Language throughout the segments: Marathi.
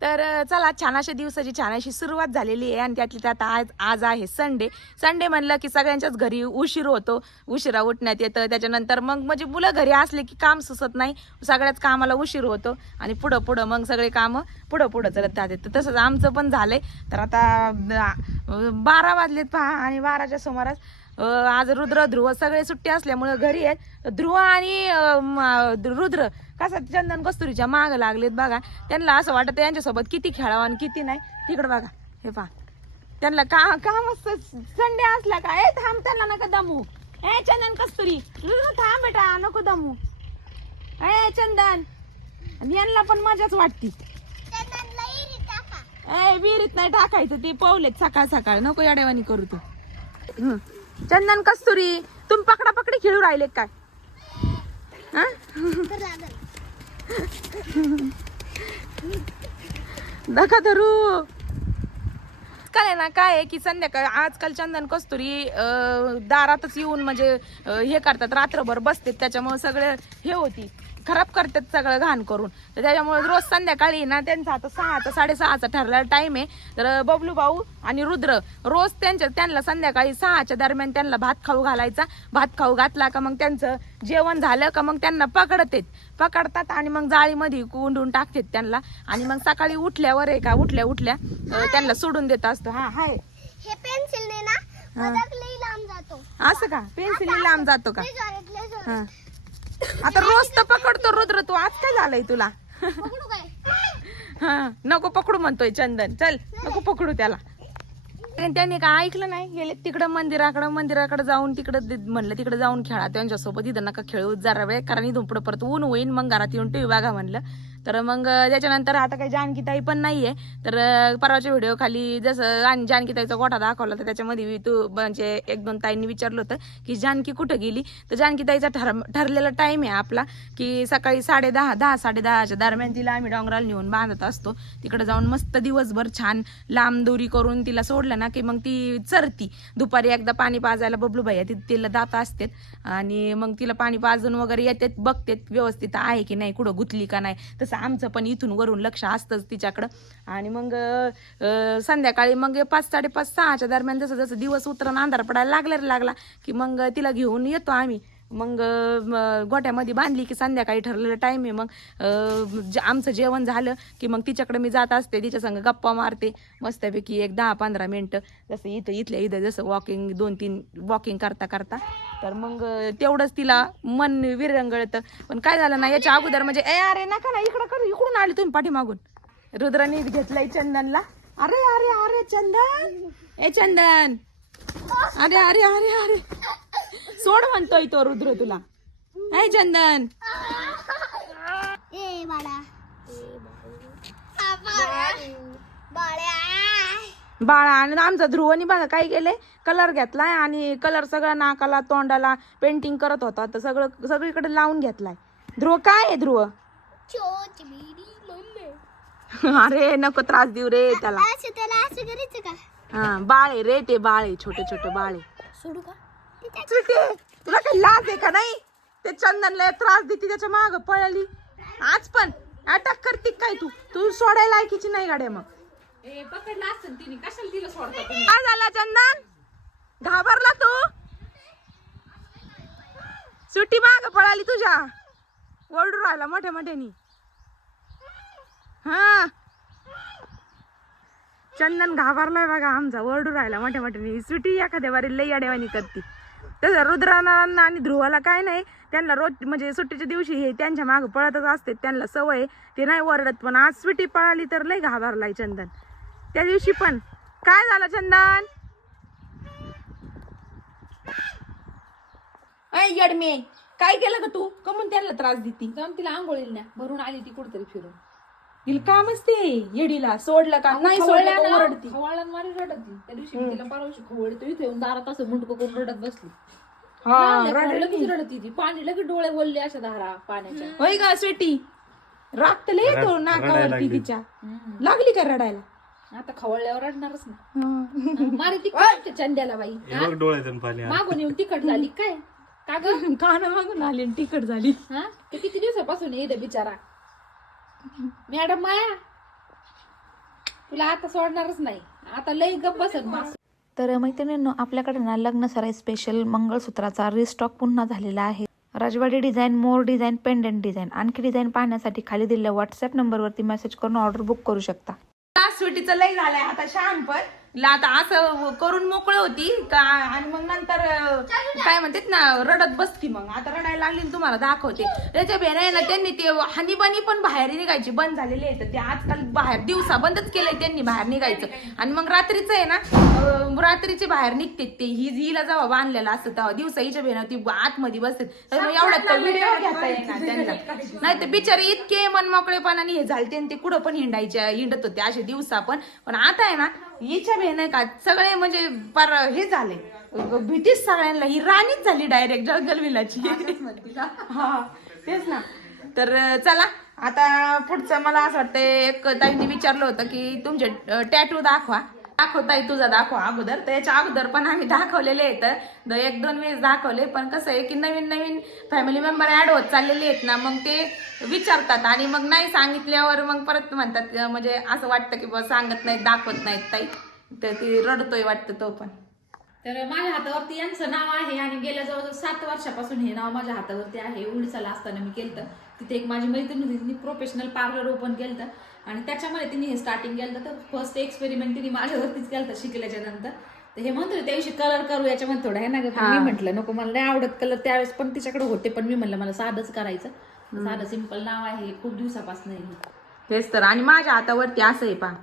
तर चला छान अशा दिवसाची छान अशी सुरुवात झालेली आहे आणि त्यातली त्यात आज आज आहे संडे संडे म्हणलं की सगळ्यांच्याच घरी उशीर होतो. उशिरा उठण्यात येतं. त्याच्यानंतर मग म्हणजे मुलं घरी असले की काम सुचत नाही. सगळ्याच कामाला उशीर होतो. आणि पुढं पुढं मग सगळे कामं पुढं पुढं चालत राहते तर तसंच आमचं पण झालंय. तर आता बारा वाजलेत पहा आणि बाराच्या सुमारास आज रुद्र ध्रुव सगळे सुट्टी असल्यामुळे घरी आहेत. ध्रुव आणि रुद्र कसा चंदन कस्तुरीच्या माग लागलेत बघा. त्यांना असं वाटतं यांच्यासोबत किती खेळावं आणि किती नाही. तिकडं बघा. हे पहा. त्यांना का काम संडे असला का? ए थांब त्यांना नका दमू ए चंदन कस्तुरी. रुद्र थांब बेटा नको दमू ए चंदन. यांना पण मजाच वाटती. ए विहिरीत नाही टाकायचं. ते पावलेत सकाळ सकाळ. नको याडेवानी करू तू. चंदन कस्तुरी तुम्ही पकडा पकडी खेळू राहिले काय? धका धरू. काय ना काय आहे की संध्याकाळ आजकाल चंदन कस्तुरी दारातच येऊन म्हणजे हे करतात रात्रभर बसतात त्याच्यामुळे सगळे हे होती. खराब करतात सगळं घाण करून. तर त्याच्यामुळे रोज संध्याकाळी ना त्यांचा आता सहाचा साडेसहाचा ठरलेला टाइम आहे. तर बबलू भाऊ आणि रुद्र रोज त्यांच्या त्यांना संध्याकाळी सहाच्या दरम्यान त्यांना भात खाऊ घालायचा. भात खाऊ घातला का मग त्यांचं जेवण झालं का मग त्यांना पकडत पकडतात आणि मग जाळीमध्ये कोंडून टाकतात त्यांना. आणि मग सकाळी उठल्यावर आहे का उठल्या उठल्या त्यांना सोडून देत असतो. हा हाय. हे पेन्सिलने ना असं का? पेन्सिल लांब जातो का? आता रोज तर पकडतो रुद्र तू आज काय झालंय तुला? हा नको पकडू म्हणतोय चंदन. चल नको पकडू त्याला. आणि त्यांनी काय ऐकलं नाही? गेले तिकडं मंदिराकडं मंदिराकडे जाऊन तिकडं म्हणलं तिकडे जाऊन खेळा. त्यांच्यासोबत इथं नका खेळू जरा वेळ कारण इथून पुढं परत ऊन होईन मग घरात येऊन टीव्ही बघा म्हणलं. तर मग त्याच्यानंतर आता काही जानकीताई पण नाहीये. तर परवाच्या व्हिडिओ खाली जसं आणि जानकीताईचा गोठा दाखवला तर त्याच्यामध्ये तू म्हणजे एक दोन ताईंनी विचारलं होतं की जानकी कुठं गेली? तर जानकीताईचा ठर ठरलेला टाईम आहे आपला की सकाळी साडे दहा दहा साडे दहाच्या दरम्यान तिला आम्ही डोंगराला नेऊन बांधत असतो. तिकडे जाऊन मस्त दिवसभर छान लांब दोरी करून तिला सोडलं ना की मग ती चरती. दुपारी एकदा पाणी पाजायला बबलू भैया ति तिला दात असतात आणि मग तिला पाणी पाजून वगैरे येतात बघतात व्यवस्थित आहे की नाही कुठं गुतली का नाही. तसं आमचं पण इथून वरून लक्ष असतंच तिच्याकडं. आणि मग संध्याकाळी मग पाच साडेपाच सहाच्या दरम्यान जसं जसं दिवस उतरून अंधार पडायला लागला लागला की मग तिला घेऊन येतो आम्ही. मग गोट्यामध्ये बांधली की संध्याकाळी ठरलेलं टाईम आहे. मग जे- आमचं जेवण झालं की मग तिच्याकडे मी जात असते. तिच्या संग गप्पा मारते. मस्तपैकी एक दहा पंधरा मिनटं जसं इथं इथल्या इथं जसं वॉकिंग दोन तीन वॉकिंग करता करता. तर मग तेवढंच तिला मन विरंगळतं. पण काय झालं ना याच्या अगोदर म्हणजे ए अरे नका ना इकडं कर. इकडून आले तुम्ही पाठीमागून. रुद्राने घेतलाय चंदनला. अरे अरे अरे चंदन. ए चंदन. अरे अरे अरे अरे. सोड म्हणतोय तो रुद्र तुला. हे चंदन. ए बाळा. आणि आमचा ध्रुवनी बघा काय केले कलर घेतलाय आणि कलर सगळा नाकाला तोंडाला पेंटिंग करत होता. तर सगळं सगळीकडे लावून घेतलाय. ध्रुव काय आहे ध्रुव? अरे नको त्रास देऊ रे त्याला. असं त्याला असं करायचं का? हा बाळ रे ते बाळ आहे छोटे छोटे बाळ आहे. सोडू का? चिटे, तुला काही लाज आहे का नाही? ते चंदनला त्रास देते त्याच्या माग पळाली. आज पण अटॅक करते काय तू? तू सोडायला लायकीची नाही गाड्या मग. काय झाला चंदन? घाबरला तू? सुट्टी माग पळाली तुझ्या. ओरडू राहिला मोठ्या मोठ्यानी. हा. चंदन घाबरलाय बघा आमचा ओरडू राहिला मोठ्या मोठ्याने. सुटी एखाद्या बारी लई अडेवानी करते. तसं रुद्रानांना आणि ध्रुवाला काय नाही त्यांना रोज म्हणजे सुट्टीच्या दिवशी हे त्यांच्या मागं पळतच असते त्यांना सवय ते नाही ओरडत पण आज स्वीटी पळाली तर लई घाबरलाय चंदन. त्या दिवशी पण. काय झालं चंदन? ऐ येडमे. काय केलं का तू? कमून त्यांना त्रास देती. जाऊन तिला आंघोळीला भरून आली ती कुठतरी फिरून. तिला कामच ते येडीला सोडलं का? नाही सोडलं का ओरडती? खवळला मारी रडत ती. त्या दिवशी मी तिला परवाशी खवळली तो इथे येऊन दारात असं मुंडक करून रडत बसली. हा लागलं, लगेच रडत ती. पाणी लगेच डोळे बोलले अशा धारा पाण्याच्या. होय का स्वेटी? राग तर लय येतो नाकावरती तिच्या. लागली का रडायला? आता खवळल्यावर रडणारच ना. हा. मारी ती काय चंद्याला बाई. हे बघ डोळ्यातून पाणी. मागून येऊन तिखट झाली काय? का ग? कानं मागून आली आणि तिखट झाली. हा? ते किती दिवसापासून येते बिचारा? मॅडम माया तुला आता सोडणारच नाही. आता लई गप्प बसत मास तर मैत्रिणींनो आपल्याकडे ना लग्न सराई स्पेशल मंगळसूत्राचा रिस्टॉक पुन्हा झालेला आहे. राजवाडी डिझाईन मोर डिझाईन पेंडंट डिझाईन आणखी डिझाईन पाहण्यासाठी खाली दिलेल्या व्हॉट्सअप नंबरवरती मेसेज करून ऑर्डर बुक करू शकता. स्वीटीचं लय झालंय आता शान पण. ला आता असं करून मोकळी होती का? आणि मग नंतर काय म्हणतात ना रडत बसती मग. आता रडायला लागली ना तुम्हाला दाखवते. त्याच्या बेना आहे ना त्यांनी ते हनीबनी पण बाहेर निघायची. बंद झालेली आहे. तर ते आजकाल बाहेर दिवसा बंदच केलंय त्यांनी बाहेर निघायचं. आणि मग रात्रीचं आहे ना रात्रीचे बाहेर निघते ते. ही हिला जेव्हा बांधलेलं असतं तेव्हा दिवसा हिच्या बेना ती आतमध्ये बसते. एवढ्यात व्हिडिओ घेता येणार त्यांना. नाही तर बिचारे इतके मनमोकळेपणाने हे झालते ते कुठं पण हिंडायच्या हिंडत होते असे दिवसा पण. पण आता आहे ना हिच्या बहीण आहे का सगळे म्हणजे पार हे झाले. भीतीच सगळ्यांना ही राणीच झाली डायरेक्ट जंगल विलाची. हा तेच ना. तर चला आता पुढचं मला असं वाटतं एक ताईंनी विचारलं होतं की तुमचे टॅटू दाखवा. दाखवताय तुझा दाखवा अगोदर. तर याच्या अगोदर पण आम्ही दाखवलेले आहेत. द- एक दोन वेळेस दाखवले पण कसं आहे की नवीन नवीन फॅमिली मेंबर ऍड होत चाललेले आहेत ना मग ते विचारतात आणि मग नाही सांगितल्यावर मग परत म्हणतात म्हणजे असं वाटतं की बा सांगत नाहीत दाखवत नाहीत ताई. तर ती रडतोय वाटतं तो पण. तर माझ्या हातावरती यांचं नाव आहे आणि गेल्या जवळजवळ सात वर्षापासून हे नाव माझ्या हातावरती आहे. उडीसाला असताना मी केलं तिथे एक माझी मैत्रीण होती तिने प्रोफेशनल पार्लर ओपन केलं आणि त्याच्यामध्ये तिने हे स्टार्टिंग केलं तर फर्स्ट एक्सपेरिमेंट तिने माझ्यावरतीच केलं शिकल्याच्या नंतर. तर हे म्हणतो त्या दिवशी कलर करू याच्यामध्ये थोडं आहे ना मी म्हटलं नको मला नाही आवडत कलर त्यावेळेस पण तिच्याकडे होते पण मी म्हणलं मला साधंच करायचं. साधं सिंपल नाव आहे खूप दिवसापासून हे. तेच तर. आणि माझ्या हातावरती असं आहे पहा.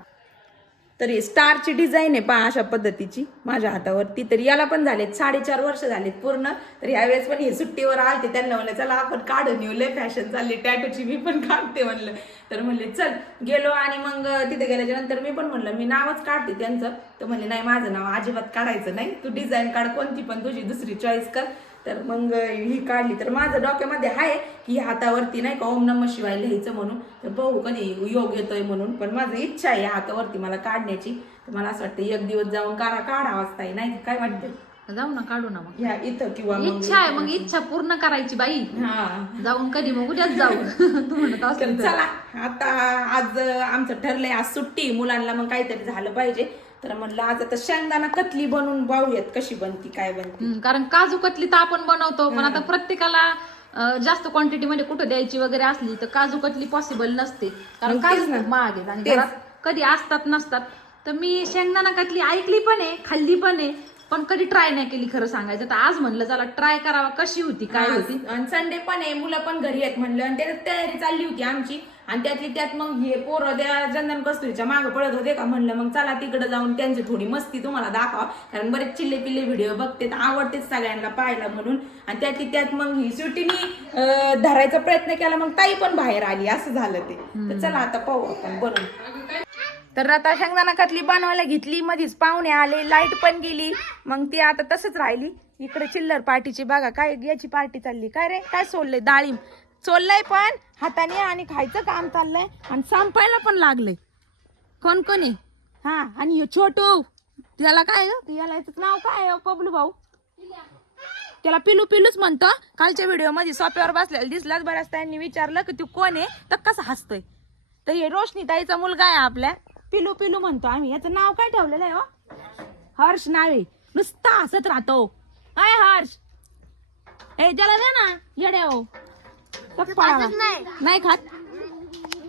तर स्टारची डिझाईन आहे पहा अशा पद्धतीची. माझ्या हातावरती तर याला पण झालेत साडेचार वर्ष झालेत पूर्ण. तर यावेळेस पण हे सुट्टीवर आलते त्यांना म्हणलं चला आपण काढून येऊ लय फॅशन चालली टॅटूची मी पण काढते म्हणलं. तर म्हणले चल गेलो आणि मग तिथे गेल्याच्यानंतर मी पण म्हणलं मी नावच काढते त्यांचं. तर म्हणले नाही माझं नाव अजिबात काढायचं नाही. तू डिझाईन काढ कोणती पण तुझी दुसरी चॉईस कर. तर मग ही काढली. तर माझं डोक्यामध्ये आहे की हातावरती नाही का ओम नम शिवाय लिहायचं म्हणून. तर बघू कधी योग येतोय म्हणून. पण माझी इच्छा आहे हातावरती मला काढण्याची. तर मला असं वाटतं एक दिवस जाऊन काढा काढा वाजता नाही? काय वाटतं जाऊ ना काढू ना मग. ह्या इथं किंवा मग इच्छा आहे मग इच्छा पूर्ण करायची बाई. हा. जाऊन कधी मग उद्याच जाऊ. तू म्हणत तर असेल तर. चला आता आज आमचं ठरलंय आज सुट्टी मुलांना मग काहीतरी झालं पाहिजे. तर म्हणलं आज आता शेंगदाणा कतली बनवून पाहूयात कशी बनती काय बनती हम्म, कारण काजू कतली तर आपण बनवतो पण आता प्रत्येकाला अं, जास्त क्वांटिटी मध्ये कुठं द्यायची वगैरे असली तर काजू कतली पॉसिबल नसते कारण मग तेच काजू ना. खूप महाग आहेत आणि तेच. घरात कधी असतात नसतात तर मी शेंगदाणा कतली ऐकली पण आहे खाल्ली पण आहे पण कधी ट्राय नाही केली खरं सांगायचं. तर आज म्हणलं चला ट्राय करावा कशी होती काय होती? आणि संडे पण आहे मुलं पण घरी आहेत म्हणलं. आणि त्याच्यात तयारी चालली होती आमची. आणि त्यातली त्यात मग हे पोरं त्या चंदन कस्तुरीच्या मागे पडत होते का म्हणलं मग चला तिकडे जाऊन त्यांची थोडी मस्ती तुम्हाला दाखवा कारण बरेच चिल्ले पिल्ले व्हिडिओ बघते तर आवडतेच सगळ्यांना पाहायला म्हणून. आणि त्यातली त्यात मग ही सुटीनी अं, धरायचा प्रयत्न केला मग ताई पण बाहेर आली असं झालं ते. तर चला आता पाहू आपण बनवून तर आता शेंगदाणाकातली बनवायला घेतली मधीच पाहुणे आले लाइट पण गेली. मग ती आता तसंच राहिली. इकडे चिल्लर पार्टीची बघा काय याची पार्टी चालली? काय रे? काय सोडलंय डाळिंब. चोललंय पण हाताने आणि खायचं काम चाललंय आणि संपायला पण लागलंय. कोण कोण आहे? हा आणि हे छोटू. त्याला काय याला याचं नाव काय आहे, पबलू भाऊ? त्याला पिलू पिलूच म्हणतो. कालच्या व्हिडिओमध्ये सोप्यावर बसलेला दिसलाच बऱ्याच त्यांनी विचारलं की तू कोण आहे? तर कसं हसतोय? तर हे रोशनी ताईचा मुलगा आहे आपल्या. पिलू पिलू म्हणतो आम्ही. याचं नाव काय ठेवलेलं आहे हो? हर्ष नावे. नुसता हसत राहतो. काय हर्ष. ए त्याला दे ना येड्या हो. नाही. खात.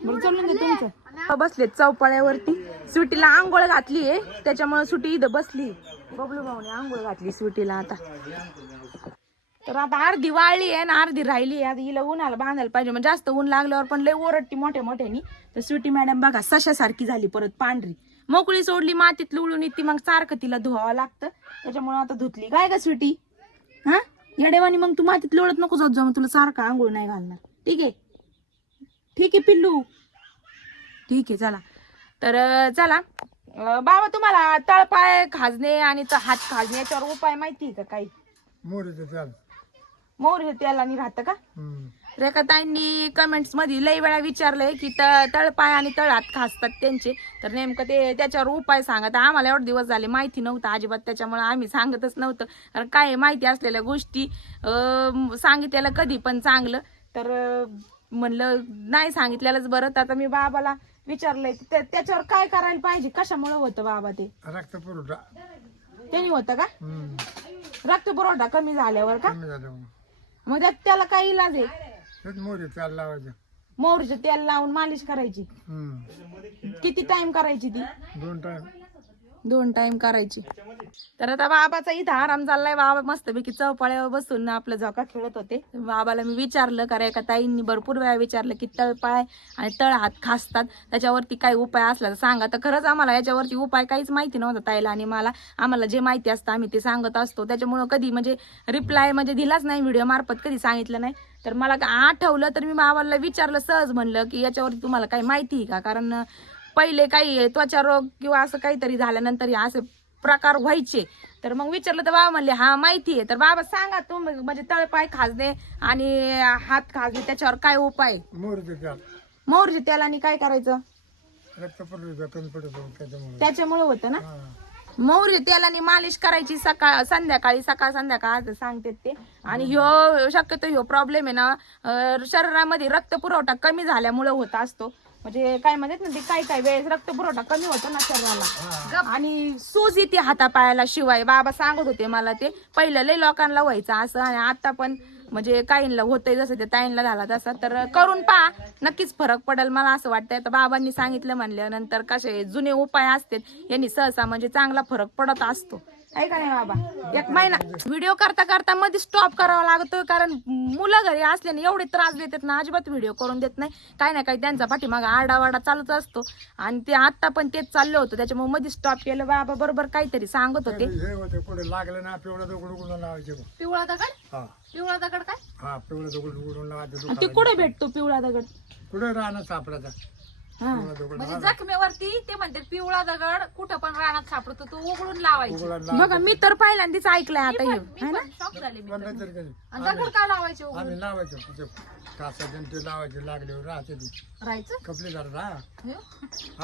बरं चालून दे तुमचं. बसलेत चौपाळ्यावरती. सुटीला आंघोळ घातली आहे. त्याच्यामुळे सुटी इथं बसली. बबलू भाऊने आंघोळ घातली सुटीला आता. तर आता अर्धी वाळली आहे ना अर्धी राहिली आहे. आता हिला उन्हाला बांधायला पाहिजे. मग जास्त ऊन लागल्यावर पण लय ओरडती मोठ्या मोठ्यानी. तर स्वीटी मॅडम बघा सशासारखी झाली परत पांढरी. मोकळी सोडली मातीत लुळून येते मग सारखं तिला धुवावं लागतं. त्याच्यामुळे आता धुतली. काय का स्वीटी? हा? येडेवानी मग तू मातीत लोळत नको जात जाऊ मग तुला सारखं आंघोळ नाही घालणार. ठीक आहे? ठीक आहे पिल्लू? ठीक आहे चला. तर चला. बाबा तुम्हाला तळपाय खाजणे आणि हात खाजणे याच्यावर उपाय माहिती आहे का काही? मोरीचं चाल मोहरीच्या तेलाने राहतं का? रेखाताईंनी कमेंट्समध्ये लई वेळा विचारलंय की तळपाय आणि तळहात खासतात त्यांचे. तर नेमकं ते त्याच्यावर उपाय सांगा तर आम्हाला एवढे दिवस झाले माहिती नव्हतं अजिबात. त्याच्यामुळे आम्ही सांगतच नव्हतं. कारण काय माहिती असलेल्या गोष्टी अं, सांगितलेलं कधी पण चांगलं. तर म्हणलं नाही सांगितलेलंच बरं. तर आता मी बाबाला विचारलंय त्या- त्याच्यावर काय करायला पाहिजे? कशामुळे होतं बाबा ते? रक्त पुरवठा. त्यांनी होतं का. रक्त पुरवठा कमी झाल्यावर का? मग त्यात त्याला काय इलाज आहे? तेच मोरी त्याला लावायचं. मोहरीचं तेल लावून मालिश करायची. हम्म. किती टाइम करायची ती? दोन टाइम दोन टाइम करायची. तर आता बाबाचा इथं आराम चाललाय. बाबा मस्तपैकी चौपाळ्यावर बसून आपलं झोका खेळत होते. बाबाला मी विचारलं कारण एका ताईंनी भरपूर वेळा विचारलं की तळपाय आणि तळ हात खासतात. त्याच्यावरती काही उपाय असला तर सांगा. तर खरंच आम्हाला याच्यावरती उपाय काहीच माहिती नव्हता ताईला आणि मला. आम्हाला जे माहिती असतं आम्ही ते सांगत असतो. त्याच्यामुळं कधी म्हणजे रिप्लाय म्हणजे दिलाच नाही व्हिडिओ मार्फत कधी सांगितलं नाही. तर मला आठवलं तर मी बाबाला विचारलं सहज म्हणलं की याच्यावरती तुम्हाला काही माहिती आहे का? कारण पहिले काही त्वचा रोग किंवा असं काहीतरी झाल्यानंतर असे प्रकार व्हायचे. तर मग विचारलं तर बाबा म्हणले हा माहिती आहे. तर बाबा सांगा तुम्ही म्हणजे तळपाय खाजणे आणि हात खाजणे त्याच्यावर काय उपाय? मोरीचं त्याला तेलाने काय करायचं? त्याच्यामुळे. होतं ना. मोहरी तेलाने मालिश करायची सकाळ संध्याकाळी सकाळ संध्याकाळ असं सांगते ते. आणि ह्यो शक्यतो ह्यो प्रॉब्लेम आहे ना शरीरामध्ये रक्त पुरवठा कमी झाल्यामुळे होत असतो. म्हणजे काय म्हणतात ना ते काय काय वेळेस रक्त पुरवठा कमी होतो ना शरीराला. आणि सूज येते हातापायाला शिवाय. बाबा सांगत होते मला ते पहिलं लय लोकांना व्हायचं असं आणि आता पण म्हणजे काहींना होतंय जसं ते ताईंना झाला तसा. तर करून पहा नक्कीच फरक पडेल मला असं वाटतंय. तर बाबांनी सांगितलं म्हणल्यानंतर कसे जुने उपाय असतात यांनी सहसा म्हणजे चांगला फरक पडत असतो. आहे का नाही बाबा एक महिना. व्हिडिओ करता करता मध्ये स्टॉप करावा लागतोय कारण मुलं घरी असल्याने एवढे त्रास देतात ना अजिबात व्हिडिओ करून देत नाही. काही ना काही त्यांचा पाठीमागा आरडावाडा चालूच असतो. आणि ते आता पण तेच चाललं होतं त्याच्यामुळे मध्ये स्टॉप केलं. बाबा बरोबर काहीतरी सांगत होते. लागलं ना पिवळा दगड उघडून लावायचे. पिवळा दगड? हा. पिवळा दगड काय? हा पिवळा दगड उघडून लावायचे आणि ते. कुठे भेटतो पिवळा दगड? कुठे राहणार दगड म्हणजे जखमेवरती ते म्हणतात पिवळा दगड कुठं पण रानात सापडतो तो उघडून लावायची. बघा मी तर पहिल्यांदाच ऐकलंय आता हे शॉक झाले मी बंद तरी कधी आणि दगड का लावायचे उघडून? आम्ही लावायचो ते कासाचे ते लावायचे लागल्यावर राहते ती. राहायचं? कपडे जरा राहा हो.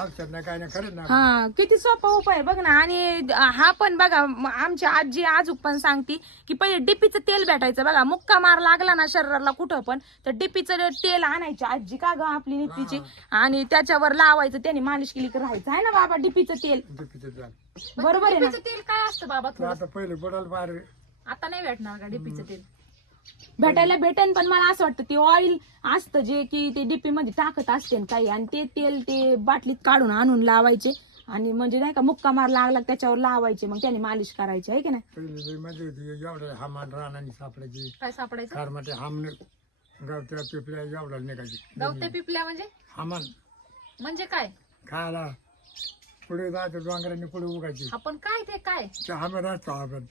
औषध नाही काय नाही खरंच ना हा किती सोपा उपाय आहे. बघ ना आणि हा पण बघा म- आमची आजी आजूक पण सांगती की पहिले डिपीचं तेल भेटायचं. बघा मुक्का मार लागला ना शरीराला कुठं पण तर डिपीचं तेल आणायची आजी का ग आपली नीतीची? आणि त्याच्यावर लावायचं त्याने मालिश केली की राहायचं. आहे ना बाबा डिपीचं तेल? डीपीचं बरोबर आहे ना? डीपीचं तेल काय असतं बाबा थोडं आता पहिले बुडाला बाहेर आता नाही भेटणार का डीपीचं तेल? भेटायला भेटेन पण मला असं वाटतं ते ऑइल असतं जे की ते डिपी मध्ये टाकत असते न काही. आणि ते तेल ते बाटलीत काढून आणून लावायचे. आणि म्हणजे नाही का मुक्का मार लागला की त्याच्यावर लावायचे. मग त्याने मालिश करायची आहे की नाही? पहिले लई मजा होती एवढं हामान रानाने सापडायची. काय सापडायचं? खारमाटे हामने गावच्या पिपल्या एवढा निघायची. गवते पिपल्या म्हणजे? हामान. म्हणजे काय? खायला. पुढे जायचं डोंगरांनी पुढे उगायची. आपण काय ते काय? हामे राहतो आपण.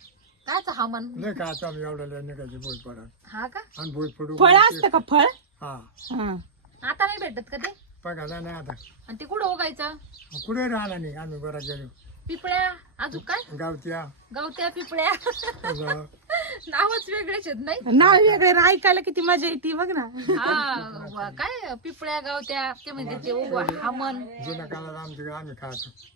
कायच हा मन नाही का आता आम्ही एवढ्या निघायची बोल पडा हा का? आणि बोल पडू फळ असतं का फळ? हा. हा. आता नाही भेटत का ते? बघायला नाही आता. आणि ते कुठं उगायचं? कुठे राहणार नाही आम्ही बरा गेलो पिपळ्या अजून काय? गावच्या गवत्या पिपळ्या. नावच वेगळेच आहेत नाही? नाव वेगळे ना ऐकायला किती मजा येते बघ ना. हा काय पिपळ्या गावत्या ते म्हणजे ते हमन जुन्या काळात आमच्या आम्ही खायचो ते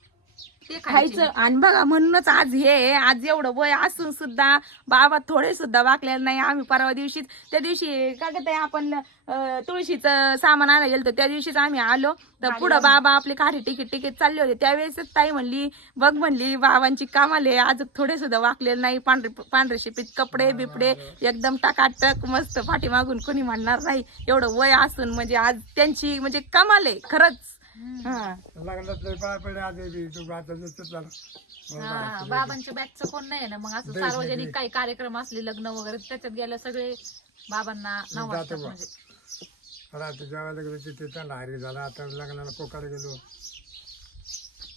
खायचे. आणि बघा म्हणूनच आज हे आज एवढं वय असून सुद्धा बाबा थोडे सुद्धा वाकलेले नाही. आम्ही परवा दिवशीच त्या दिवशी काय काय आपण तुळशीचं सामान आणायला गेलो त्या दिवशीच आम्ही आलो. तर पुढं बाबा आपले काठी तिकीट तिकीट चालले होते. त्यावेळेस ताई म्हणली बघ म्हणली बाबांची कामाले आज थोडे सुद्धा वाकलेले नाही. पांढरे पांढरे शिपीत कपडे बिपडे एकदम टकाटक मस्त पाठीमागून कोणी म्हणणार नाही. एवढं वय असून म्हणजे आज त्यांची म्हणजे कमाल आहे. खरंच हा. लग्नात लय पाय पडे आज बी तू आता जसं झालं हा बाबांच्या बॅचचं कोण नाही ना? मग असं सार्वजनिक काही कार्यक्रम असले लग्न वगैरे त्याच्यात गेलं सगळे बाबांना नाव जातो असतात बा. म्हणजे. रात्री जेवायला गेलो तिथे त्यांना हारी झाला आता लग्नाला कोकाला गेलो.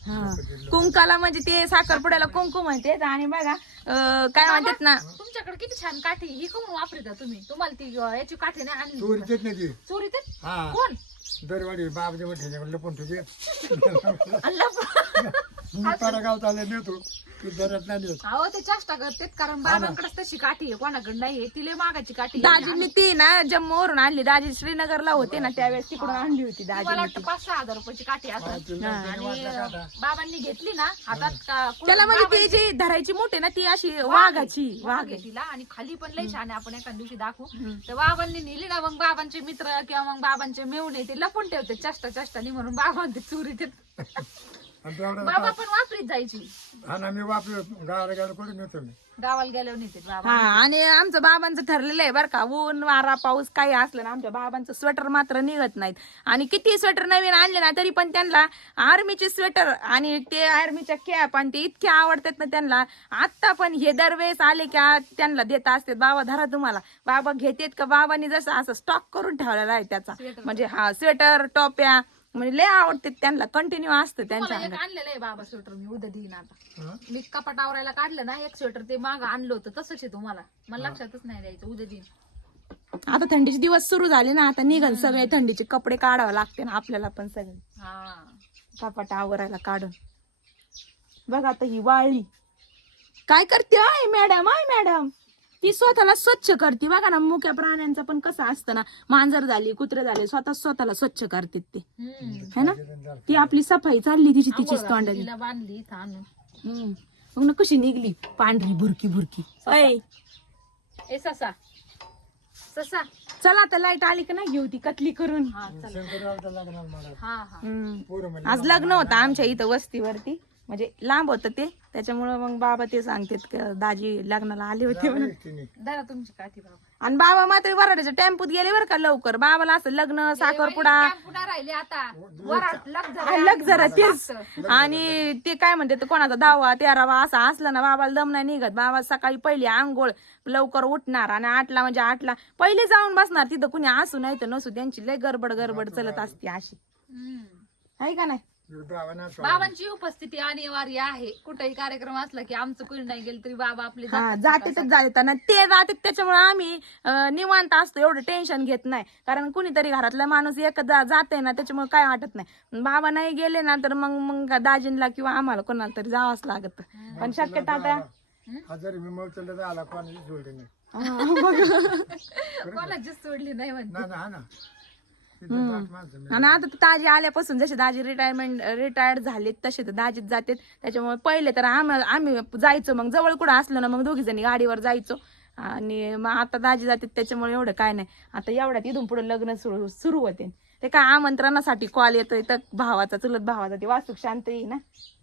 हा. कुंकाला म्हणजे ते साखरपुड्याला कुंकू म्हणतात आणि बघा अं, काय म्हणतात ना? तुमच्याकडे किती छान काठी ही कोण वापरता तुम्ही? तुम्हाला ती अं, याची काठी नाही आणली चोरी देत नाही ती. चोरी ते हा. कोण? दरवाडी बाप जे म्हटले लपून तुझे मी परगाव चालले नेतो तू धरत नाही नेत. अहो ते चेष्टा करतेत कारण बाबांकडेच तशी काठी आहे कोणाकडे नाही तिले मागाची काठी आहे. दाजीने ती ना जम्मूवरून आणली. दाजी श्रीनगरला होते ना त्यावेळेस तिकडून आणली होती मला दाजी वाटतं पाच सहा हजार रुपयाची काठी असं. आणि अं, बाबांनी घेतली ना हातात का त्याला म्हणजे ती जी धरायची मोठी ना ती अशी वाघाची वाघ वाघ आहे तिला. आणि खाली पण लई छान आहे आपण एका दिवशी दाखवू. तर बाबांनी नेली ना मग बाबांचे मित्र किंवा मग बाबांचे मेवणे ते लपून ठेवते चष्टा चष्टानी म्हणून बाबांचे चोरी ते आणि बाबा पण वापरीत जायची. हा ना मी वापरलो गावाला गेलो कुठे नेतो मी. गावाला गेल्यावर नेते बाबा. हा आणि आमचं बाबांचं ठरलेलं आहे बरं का. ऊन वारा पाऊस काही असलं ना आमच्या बाबांचं स्वेटर मात्र निघत नाहीत. आणि किती स्वेटर नवीन आणले ना तरी पण त्यांना आर्मीचे स्वेटर आणि ते आर्मीच्या कॅप आणि ते इतके आवडतात ना त्यांना. आत्ता पण हे दरवेळेस आले की आ- त्यांना देत असतात. बाबा धरा तुम्हाला. बाबा घेतेत का? बाबांनी जसं असं स्टॉक करून ठेवलेला आहे त्याचा. म्हणजे हा स्वेटर टोप्या म्हणजे लय आवडते त्यांना कंटिन्यू असतं त्यांच्या मला एक अंगात. आणलेलं आहे बाबा स्वेटर मी उद्या देईन आता. मी कपाट आवरायला काढलं ना एक स्वेटर ते माग आणलं होतं तसंच आहे तुम्हाला. मला लक्षातच नाही द्यायचं उद्या देईन. आता थंडीचे दिवस सुरू झाले ना आता निघन सगळे थंडीचे कपडे काढावे लागते ना आपल्याला पण सगळे. हा. कपाट आवरायला काढून. बघ आता ही वाळली. काय करते आय मॅडम आय मॅडम? ती स्वतःला स्वच्छ करते. बघा ना मुक्या प्राण्यांचं पण कसं असतं ना मांजर झाली कुत्रे झाले स्वतः स्वतःला स्वच्छ करते ते. है ना? ती आपली सफाई चालली तिची तिचीच आंघोळ तोंडाची तिला बांधली इथं आणून. हम्म. मग ना कशी निघली पांढरी भुरकी भुरकी ऐ. ए ससा. ससा. चला आता लाइट आली का ना घेऊ ती कतली करून. हा चला. हा हा. हम्म. म्हणजे आज लग्न होतं आमच्या इथं वस्तीवरती. म्हणजे लांब होतं ते. त्याच्यामुळं मग बाबा ते सांगतात का दाजी लग्नाला आले होते म्हणून. धरा तुमची काठी बाबा. आणि बाबा मात्र वराडाच्या टेम्पोत गेले बरं का लवकर. बाबाला असं लग्न साखरपुडा. पुन्हा राहिले आता. वरात लग जरा. तेच. आणि ते काय म्हणते ते कोणाचा दहावा तेरावा असा असला ना बाबाला दम नाही निघत. बाबा सकाळी पहिली आंघोळ लवकर उठणार आणि आठला म्हणजे आठला. पहिले जाऊन बसणार तिथं कुणी असू नाही तर नसू. त्यांची लय गडबड गडबड चलत असते अशी. आहे का नाही? बाबांची उपस्थिती अनिवार्य आहे. कुठेही कार्यक्रम असला की आमचं कोणी नाही गेलं तरी बाबा आपले हा जातात. जातेच झाले ना ते जाते त्याच्यामुळे आम्ही अं, निवांत असतो एवढं टेन्शन घेत नाही. कारण कुणीतरी घरातला माणूस एक जा- जाते ना त्याच्यामुळे काय वाटत नाही. बाबा नाही गेले ना तर मग मग दाजींला किंवा आम्हाला कोणाला तरी जावंच लागत. पण शक्यता आता मी तर आला कोणाची जोडली नाही. कोणाचीच सोडली नाही म्हणते. ना ना हा ना. तिथं जात माणसं मी. आणि आता तर दाजी आल्यापासून जसे दाजी रिटायरमेंट रिटायर्ड झालेत तसे तर दाजीच जातात. त्याच्यामुळे पहिले तर आम्ही आम्ही जायचो मग जवळ कुठं असलं ना मग दोघी जणी गाडीवर जायचो. आणि मग आता दाजी जातात त्याच्यामुळे एवढं काय नाही. आता एवढ्यात इथून पुढे लग्न सुरू सुरू होते. ते काय आमंत्रणासाठी कॉल येतोय तर भावाचा चुलत भावाचा ते वास्तुक शांत येई ना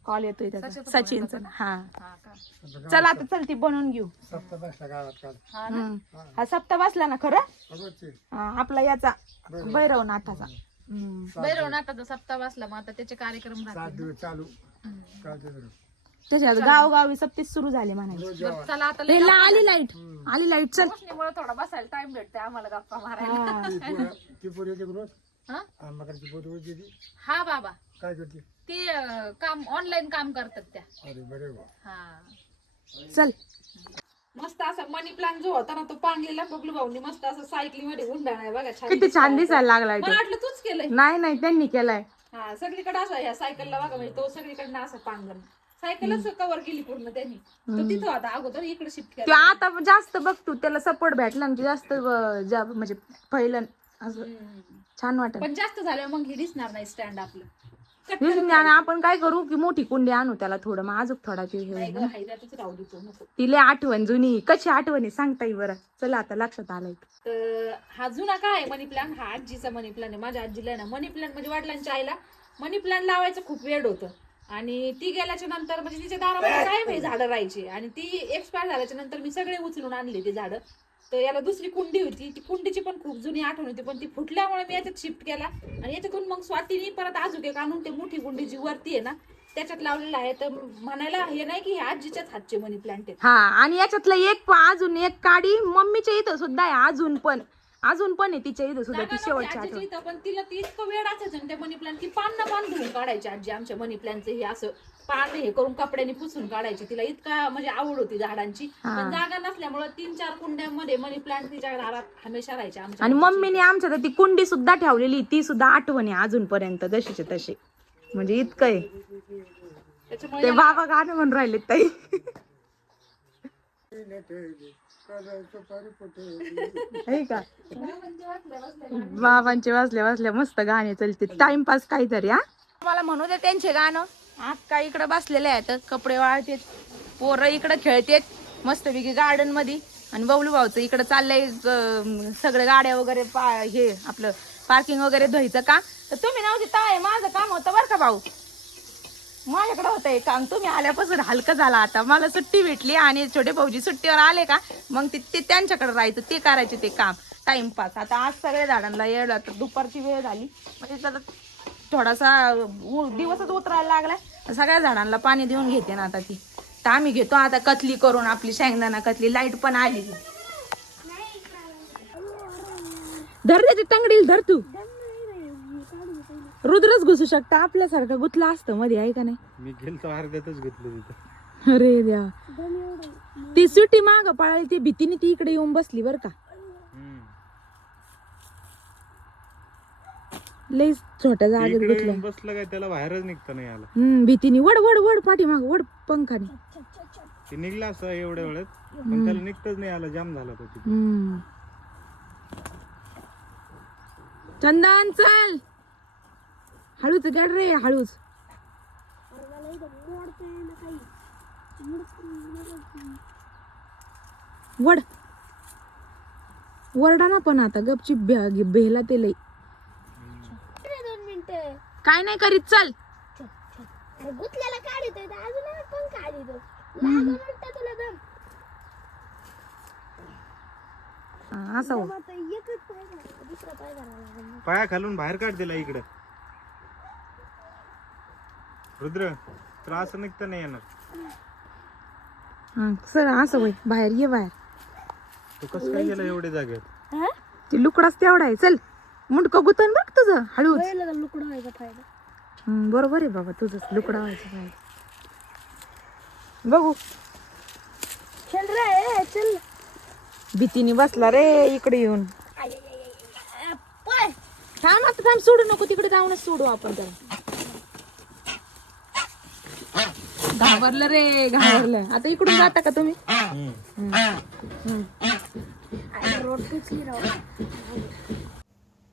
कॉल येतोय त्याचा. सचिनचा हा. हा का? चला आता चल ती बनवून घेऊ. सप्त बसला गावात काल. हा हम्म. हा. सप्ताह बसला ना खरं? हा, आपला याचा भैरवनाथाचा हम्म. भैरवनाथाचा सप्ताह बसला मग आता त्याचे कार्यक्रम सात राहतील दिवस चालू. काल ते धरून. त्याच्यात गावगावी सप्तीस सुरू झाले म्हणाले रोज बरं, चला आता हे ला आली लाइट. आली लाइट. चल. रोशनीमुळे थोडा बसायला टाइम भेटते आम्हाला गप्पा मारायला. हा. ती पोरं ती पोरी येते रोज हा? आंबाकडची हा बाबा. काय करते? ते अं, काम ऑनलाईन काम करतात त्या. अरे बरे बा. हा. चल. मस्त असा मनी प्लांट जो होता ना तो पांगलेला. बबलू भाऊनी मस्त असं सायकली मध्ये गुंडाळा बघा छान किती छान दिसायला लागलाय तो. वाटलं तूच केलंय. नाही नाही त्यांनी केलाय. हा सगळीकडे असं ह्या सायकलला बघा म्हणजे तो सगळीकडनं असं पांगण सायकलच कव्हर केली पूर्ण त्यांनी. तो तिथं होता अगोदर इकडे शिफ्ट ते केला. आता जास्त बघ तू त्याला सपोर्ट भेटला ना की जास्त अं, जा- म्हणजे पहिलं असं. छान वाटत पण जास्त झाल्यावर मग हे दिसणार नाही स्टँड आपलं. आणि आपण काय करू की मोठी कुंडी आणू त्याला थोडं मग अजून थोडा ते नाही होईल. ग हायद्यातच राहू देतो नको. तिले आठवण जुनी. कशी आठवणी सांगता येईल बरं. चला आता लक्षात आलंय. तर हा जुना काय आहे? Money plant? हा आजीचा मनी प्लांट आहे. माझ्या आजीला आहे ना मनी प्लांट म्हणजे वडिलांच्या आईला मनी प्लांट लावायचं खूप वेळ होतं. आणि ती गेल्याच्यानंतर म्हणजे तिच्या दारामध्ये कायम हे झाडं राहायची. आणि ती एक्सपायर झाल्याच्यानंतर मी सगळे उचलून आणले ते झाडं. तर याला दुसरी कुंडी होती. ती कुंडीची पण खूप जुनी आठवण होती पण ती फुटल्यामुळे मी याच्यात शिफ्ट केला. आणि याच्यातून मग स्वातीने परत अजून एक आणून ते मोठी कुंडी जी वरती आहे ना त्याच्यात लावलेलं आहे. तर म्हणायला हे नाही की हे आजीच्याच हातचे मनी प्लांट आहेत. हा आणि याच्यातलं एक प- अजून एक काडी मम्मीच्या इथं सुद्धा आहे अजून पण. अजून पण आहे तिच्या इथं सुद्धा ती जागा शेवटची नव्हती आठवण आजीच्या इथं, पण तिला ती इतकं वेळ असायचं ना त्या मनी प्लांट की पान ना पान धुवून काढायची आजी आमच्या मनी प्लांटचे हे असं. पान हे करून कपड्याने पुसून काढायची. तिला इतका म्हणजे आवड होती झाडांची. पण जागा नसल्यामुळे तीन चार कुंड्यांमध्ये मनी प्लांट तिच्या दारात हमेशा राहायचे आमच्या आणि मम्मीने आमच्या तर ती कुंडी सुद्धा ठेवलेली. ती सुद्धा आठवण आहे अजूनपर्यंत जशीच्या तशी म्हणजे इतकं आहे त्याच्यामुळे ते बाबा गाणं म्हणून राहिले ताई. आहे का? बाबांचे वाजल्या वाजल्या मस्त गाणे चलते. टाइमपास काहीतरी हा? मला म्हणू दे त्यांचे गाणं. आज इकडं इकडे बसलेले आहेत? कपडे वाळतेत पोरं इकडं खेळतेत मस्तपैकी गार्डनमध्ये आणि बबलू भाऊचं इकडं चाललंय अं, सगळे गाड्या वगैरे पा हे आपलं पार्किंग वगैरे धुवायचं का? तर तुम्ही नव्हते म्हणजे ताय माझं काम होतं बरं का भाऊ. माझ्याकडे होतं एक काम. तुम्ही आल्यापासून हलकं झाला आता. मला सुट्टी भेटली आणि छोटे भाऊजी सुट्टीवर आले का? मग ते त्यांच्याकडे राहायचं ते करायचे ते काम. टाइमपास आता आज सगळ्या झाडांना येळ आता दुपारची वेळ झाली. म्हणजे आता थोडासा दिवसच उतरायला लागलाय. सगळ्या झाडांना पाणी देऊन घेते ना आता ती. तर आम्ही घेतो आता कतली करून आपली शेंगदाणा कतली. लाइट पण आली. धर त्याची टंगडील धर तू. रुद्रच घुसू शकता. आपल्यासारखं गुतला असतं मध्ये आहे का नाही? मी गेलतो अर्ध्यातच तिथं. अरे द्या ती सुट्टी माग पळाली ती भीतीने ती इकडे येऊन बसली बर का. लई छोट्या जागेत इकडे बसलं काय त्याला बाहेरच निघता नाही आला हम्म भीतीने वड वड वड पाठीमाग वड पंखाने. ते निघला असं एवढ्या वेळेत पण त्याला निघताच नाही आला जाम झाला तो तिथे हम्म. चंदन चल. हळूच गड रे हळूच. वड. वरडा ना पण आता गपची भेला ते लई. काय नाही करीत चल. गुतल्याला काढितोय तर अजून पण काढितो लागून उलट तुला दम. असं हो. एकच पाय घाला, दुसरा पाय घालावा लागेल. पाया खालून बाहेर काढ दिला इकडं. रुद्र त्रास निघता नाही येणार. हा, सर असं होय बाहेर ये बाहेर. तो कसं काय गेला एवढ्या जागेत ते लुकडाच तेवढा आहे चल. मुंडकं गुतन बघ तुझं हळूच पहिलं लुकडं व्हायचा फायदा हम्म, बरोबर आहे बाबा तुझं लुकडा व्हायचं बाहेर बघू चल रे चल भीतीने बसला रे इकडे येऊन थांब आता थांब सोडू नको तिकडे जाऊनच सोडू आपण त्याला घाबरलं रे घाबरलं आता इकडून जाता का तुम्ही रोड पुचली राव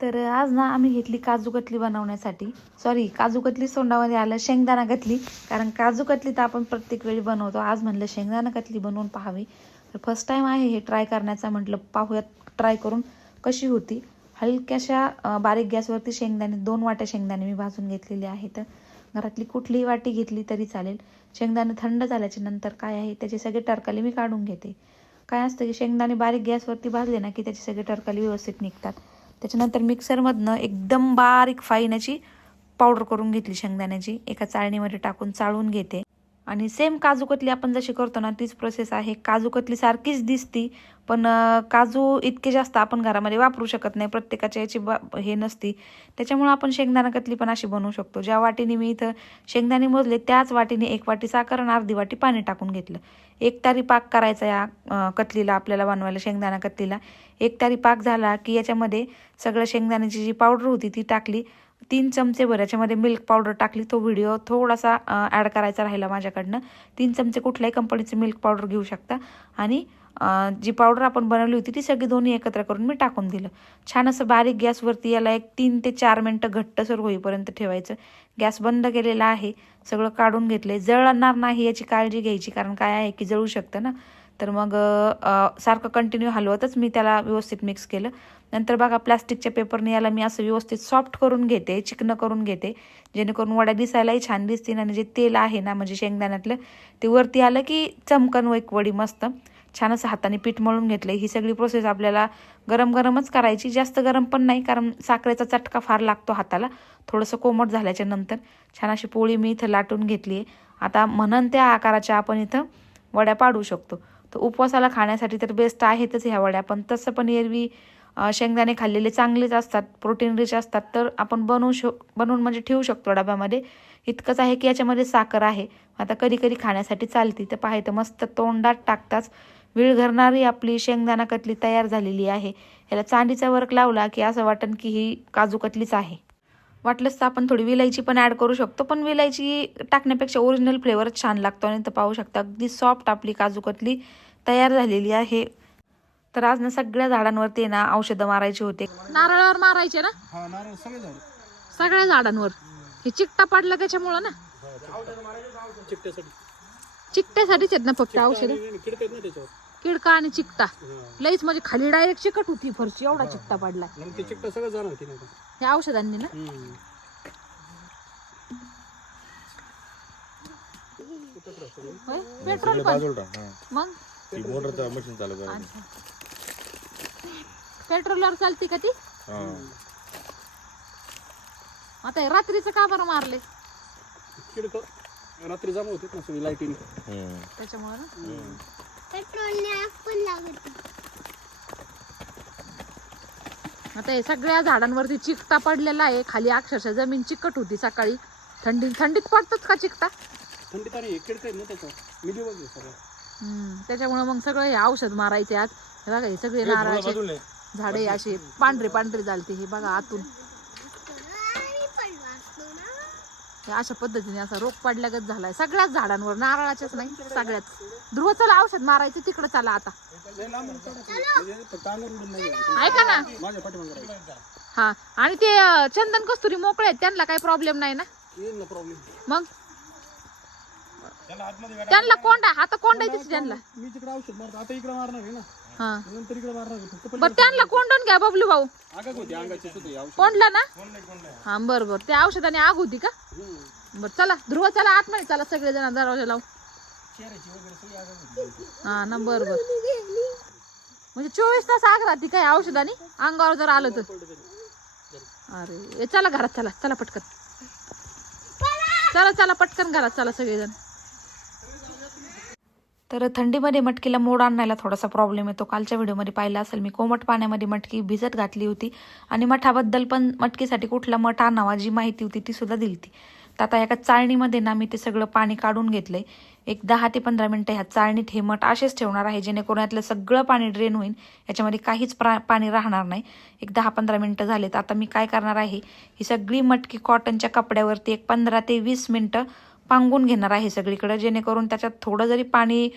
तर आज ना आम्ही घेतली काजू कतली बनवण्यासाठी. सॉरी काजू कतली सोंडामध्ये आलं शेंगदाणा कतली. कारण काजू कतली तर आपण प्रत्येक वेळी बनवतो. आज म्हणलं शेंगदाणा कतली बनवून पाहावी. तर फर्स्ट टाईम आहे हे ट्राय करण्याचा. म्हटलं पाहूयात ट्राय करून कशी होती. हलक्याशा बारीक गॅसवरती शेंगदाणे दोन वाट्या शेंगदाणे मी भाजून घेतलेले आहेत. घरातली कुठलीही वाटी घेतली तरी चालेल. शेंगदाणे थंड झाल्याच्यानंतर काय आहे त्याचे सगळे टरकाले मी काढून घेते. काय असतं की शेंगदाणे बारीक गॅसवरती भाजले ना की त्याचे सगळे टरकाले व्यवस्थित निघतात. त्याच्यानंतर मिक्सरमधनं एकदम बारीक फाईन याची पावडर करून घेतली शेंगदाण्याची. एका चाळणीमध्ये टाकून चाळून घेते. आणि सेम काजू कतली आपण जशी करतो ना तीच प्रोसेस आहे. काजू कतली सारखीच दिसती पण काजू इतके जास्त आपण घरामध्ये वापरू शकत नाही. प्रत्येकाच्या याची बा हे नसती. त्याच्यामुळे आपण शेंगदाणा कतली पण अशी बनवू शकतो. ज्या वाटीने मी इथं शेंगदाणे मोजले त्याच वाटीने एक वाटी साखर आणि अर्धी वाटी पाणी टाकून घेतलं. एक तारी पाक करायचा या कतलीला आपल्याला बनवायला शेंगदाणा कतलीला. एक तारी पाक झाला की याच्यामध्ये सगळं शेंगदाण्याची जी पावडर होती ती टाकली. तीन चमचे भर याच्यामध्ये मिल्क पावडर टाकली तो व्हिडिओ थोडासा ॲड करायचा राहिला माझ्याकडनं. तीन चमचे कुठल्याही कंपनीचे मिल्क पावडर घेऊ शकता. आणि जी पावडर आपण बनवली होती ती सगळी दोन्ही एकत्र करून मी टाकून दिलं. छान असं बारीक गॅसवरती याला एक तीन ते चार मिनटं घट्टसर होईपर्यंत ठेवायचं. गॅस बंद केलेला आहे. सगळं काढून घेतलंय. जळणार नाही याची काळजी घ्यायची कारण काय आहे की जळू शकतं ना. तर मग सारखं कंटिन्यू हलवतच मी त्याला व्यवस्थित मिक्स केलं. नंतर बघा प्लास्टिकच्या पेपरने याला मी असं व्यवस्थित सॉफ्ट करून घेते चिकनं करून घेते. जेणेकरून वड्या दिसायलाही छान दिसतील आणि जे तेल आहे ना म्हणजे शेंगदाण्यातलं ते वरती आलं की चमकन व एक वडी मस्त. छान असं हाताने पीठ मळून घेतलं ही सगळी प्रोसेस आपल्याला गरम गरमच करायची. जास्त गरम पण नाही कारण साखरेचा चटका फार लागतो हाताला. थोडंसं कोमट झाल्याच्यानंतर छान अशी पोळी मी इथं लाटून घेतली आहे आता म्हणन त्या आकाराच्या आपण इथं वड्या पाडू शकतो. तर उपवासाला खाण्यासाठी तर बेस्ट आहेतच ह्या वड्या. पण तसं पण एरवी शेंगदाणे खाल्लेले चांगलेच असतात प्रोटीन रिच असतात. तर आपण बनवू शक बनवून म्हणजे ठेवू शकतो डब्यामध्ये. इतकंच आहे की याच्यामध्ये साखर आहे. आता कधी कधी खाण्यासाठी चालती. तर पाहायचं मस्त तोंडात टाकताच विळघरणारी आपली शेंगदाणा कतली तयार झालेली आहे. याला चांदीचा वर्क लावला की असं वाटन की ही काजू कतलीच आहे. वाटलंच तर आपण थोडी विलायची पण ॲड करू शकतो पण विलायची टाकण्यापेक्षा ओरिजिनल फ्लेवरच छान लागतो आणि तर पाहू शकता अगदी सॉफ्ट आपली काजू कतली तयार झालेली आहे. तर आज ना सगळ्या झाडांवरती ना औषधं मारायची होते. नारळावर मारायचे ना? हा नारळ सगळे झाड. सगळ्या झाडांवर. हे चिकटा पडला त्याच्यामुळं ना? चिकट्यासाठी. चिकट्यासाठीच आहेत ना फक्त औषध? किडका आणि चिकटा. लईच म्हणजे खाली डायरेक्ट चिकट होती फरची एवढा चिकटा पडला चिकटा सगळं जाणार की नाही या औषधांनी ना? होय? पेट्रोल पण. मग? मोटरचा मशीन चालू अच्छा. पेट्रोलवर चालती का ती? आता हे रात्रीचं का बरं मारले किडक रात्री जमा होते ना सगळी लाईटिंग. त्याच्यामुळे ना? पेट्रोलने आग पण लागत आता हे सगळ्या झाडांवरती चिकटा पडलेला आहे. खाली अक्षरशः जमीन चिकट होती सकाळी. थंडी थंडीत पडतच का चिकटा? थंडीत आणि किडक आहेत ना त्याच्यावर. मी दिवस आहे सगळं. हम्म, त्याच्यामुळे मग सगळं हे औषध मारायचे आज. हे बघा हे सगळे नारळाचे झाडे असे. पांढरे पांढरे झालते हे बघा आतून. हे अशा पद्धतीने असा रोग पडल्यागत झालाय. सगळ्याच झाडांवर नारळाच्याच नाही सगळ्याच. ध्रुव चला औषध मारायचं तिकडं चला आता. ऐका ना. हा. आणि ते अं, चंदन कस्तुरी मोकळे आहेत त्यांना काही प्रॉब्लेम नाही ना? प्रॉब्लेम मग? त्यांना कोंडा आता कोंडा येते त्यांना. मी तिकडे औषध मारतो आता इकडे मारणार आहे ना हा. नंतर इकडे मारणार आहे फक्त बर त्यांना कोंडून घ्या बबलू भाऊ. आगाच होती अंगाची सुद्धा हे औषध कोंडला ना? हा बर बर. त्या औषधाने आग होती का? बर चला. ध्रुव चला आतमध्ये चला. सगळे जण दरवाजा लावून. हा ना बर बर. म्हणजे चोवीस तास आग राहते काय औषधाने? अंगावर जर आलं तर. अरे चला घरात चला चला पटकन. चला चला पटकन घरात चला सगळेजण. तर थंडीमध्ये मटकीला मोड आणायला थोडासा प्रॉब्लेम येतो. कालच्या व्हिडिओमध्ये पाहिला असेल मी कोमट पाण्यामध्ये मटकी भिजत घातली होती. आणि मठाबद्दल पण मटकीसाठी कुठला मठ आणावा जी माहिती होती ती सुद्धा दिली तर आता एका चाळणीमध्ये ना मी ते सगळं पाणी काढून घेतलंय. एक दहा ते पंधरा मिनटं ह्या चाळणीत हे मठ असेच ठेवणार आहे जेणेकरून यातलं सगळं पाणी ड्रेन होईल. याच्यामध्ये काहीच प्रा पाणी राहणार नाही. एक दहा पंधरा मिनटं झालेत आता मी काय करणार आहे ही सगळी मटकी कॉटनच्या कपड्यावरती एक पंधरा ते वीस मिनटं पांगून घेणार आहे सगळीकडं जेणेकरून त्याच्यात थोडं जरी पाणी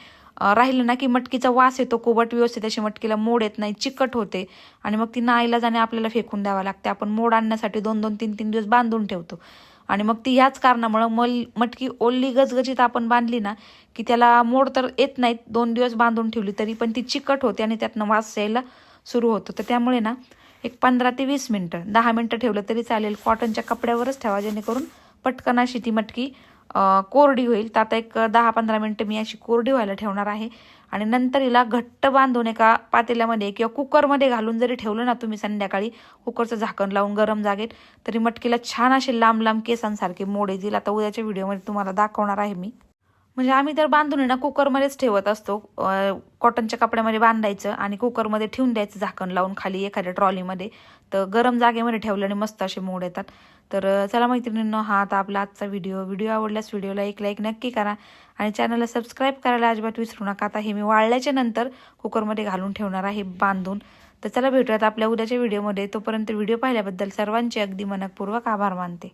राहिलं ना की मटकीचा वास येतो कोबट व्यवस्थित अशी मटकीला मोड येत नाही चिकट होते. आणि मग ती नाईला जाणे आपल्याला फेकून द्यावं लागते. आपण मोड आणण्यासाठी दोन दोन तीन तीन दिवस बांधून ठेवतो. आणि मग ती ह्याच कारणामुळं मल मटकी ओल्ली गजगजीत आपण बांधली ना की त्याला मोड तर येत नाहीत दोन दिवस बांधून ठेवली तरी पण ती चिकट होते आणि त्यातनं वास यायला सुरू होतो. तर त्यामुळे ना एक पंधरा ते वीस मिनटं दहा मिनटं ठेवलं तरी चालेल. कॉटनच्या कपड्यावरच ठेवा जेणेकरून पटकन अशी ती मटकी कोरडी होईल. तर आता एक दहा पंधरा मिनटं मी अशी कोरडी व्हायला ठेवणार आहे. आणि नंतर हिला घट्ट बांधून एका पातेल्यामध्ये किंवा कुकरमध्ये घालून जरी ठेवलं ना तुम्ही संध्याकाळी कुकरचं झाकण लावून गरम जागेत तरी मटकीला छान असे लांब लांब केसांसारखे मोड येतील आता उद्याच्या व्हिडिओमध्ये तुम्हाला दाखवणार आहे मी. म्हणजे आम्ही तर बांधून आहे ना कुकरमध्येच ठेवत असतो. कॉटनच्या कपड्यामध्ये बांधायचं आणि कुकरमध्ये ठेवून द्यायचं झाकण लावून खाली एखाद्या ट्रॉलीमध्ये तर गरम जागेमध्ये ठेवल्याने मस्त असे मोड येतात. तर चला मैत्रिणींनो हा आता आपला आजचा व्हिडिओ. व्हिडिओ आवडल्यास व्हिडिओला एक लाईक नक्की करा आणि चॅनलला सबस्क्राईब करायला अजिबात विसरू नका. आता हे मी वाळल्याच्या नंतर कुकरमध्ये घालून ठेवणार आहे बांधून. तर चला भेटूयात आपल्या उद्याच्या व्हिडिओमध्ये. तोपर्यंत व्हिडिओ पाहिल्याबद्दल सर्वांचे अगदी मनपूर्वक आभार मानते.